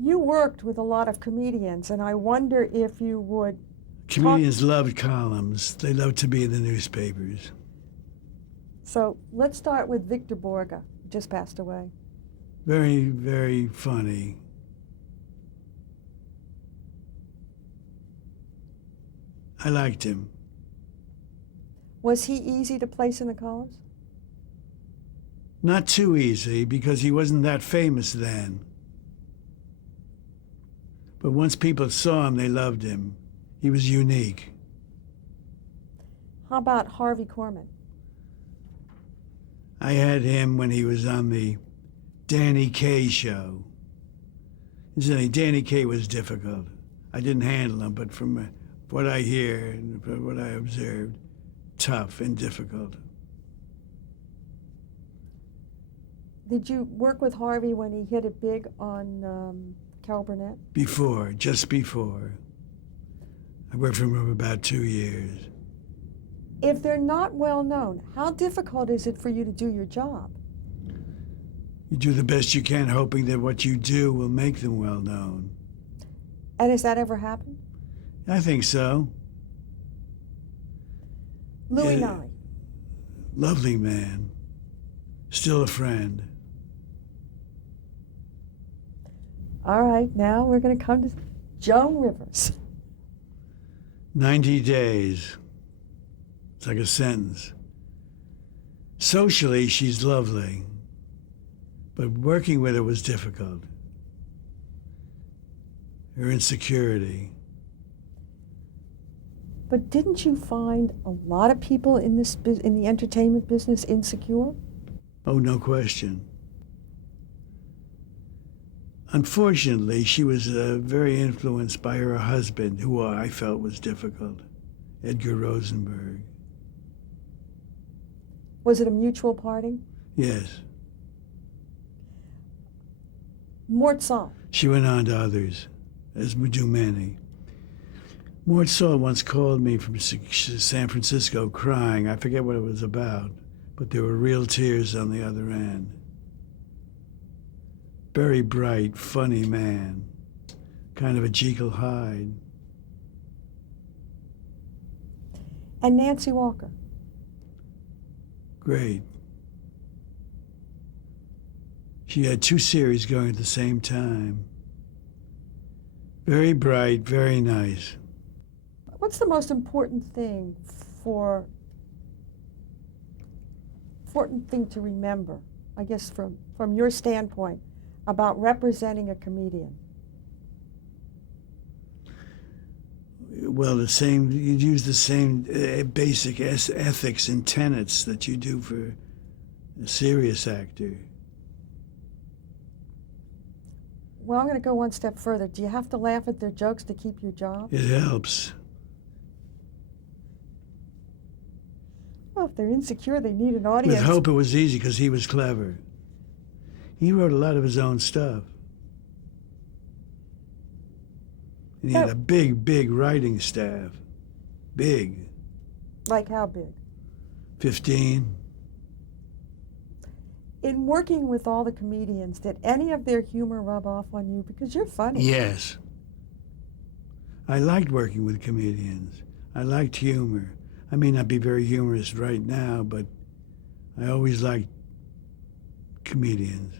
You worked with a lot of comedians, and I wonder if you would Comedians loved columns. They loved to be in the newspapers. So let's start with Victor Borga, who just passed away. Very, very funny. I liked him. Was he easy to place in the columns? Not too easy, because he wasn't that famous then. But once people saw him, they loved him. He was unique. How about Harvey Korman? I had him when he was on the Danny Kaye show. Incidentally, Danny Kaye was difficult. I didn't handle him, but from what I hear and from what I observed, tough and difficult. Did you work with Harvey when he hit it big on Carol Burnett? Before, just before. I worked for him for about 2 years. If they're not well known, how difficult is it for you to do your job? You do the best you can, hoping that what you do will make them well known. And has that ever happened? I think so. Louis Yeah. Nye. Lovely man. Still a friend. All right, now we're going to come to Joan Rivers. 90 days. It's like a sentence. Socially, she's lovely, but working with her was difficult. Her insecurity. But didn't you find a lot of people in the entertainment business insecure? Oh, no question. Unfortunately, she was very influenced by her husband, who I felt was difficult, Edgar Rosenberg. Was it a mutual parting? Yes. Mort Sahl. She went on to others, as do many. Mort Sahl once called me from San Francisco crying. I forget what it was about, but there were real tears on the other end. Very bright, funny man, kind of a Jekyll Hyde. And Nancy Walker. Great. She had 2 series going at the same time. Very bright, very nice. What's the most important thing to remember, I guess, from your standpoint, about representing a comedian? Well, you'd use the same basic ethics and tenets that you do for a serious actor. Well, I'm going to go one step further. Do you have to laugh at their jokes to keep your job? It helps. Well, if they're insecure, they need an audience. With Hope, it was easy because he was clever. He wrote a lot of his own stuff. And he had a big, big writing staff. Big. Like how big? 15. In working with all the comedians, did any of their humor rub off on you? Because you're funny. Yes. I liked working with comedians. I liked humor. I may not be very humorous right now, but I always liked comedians.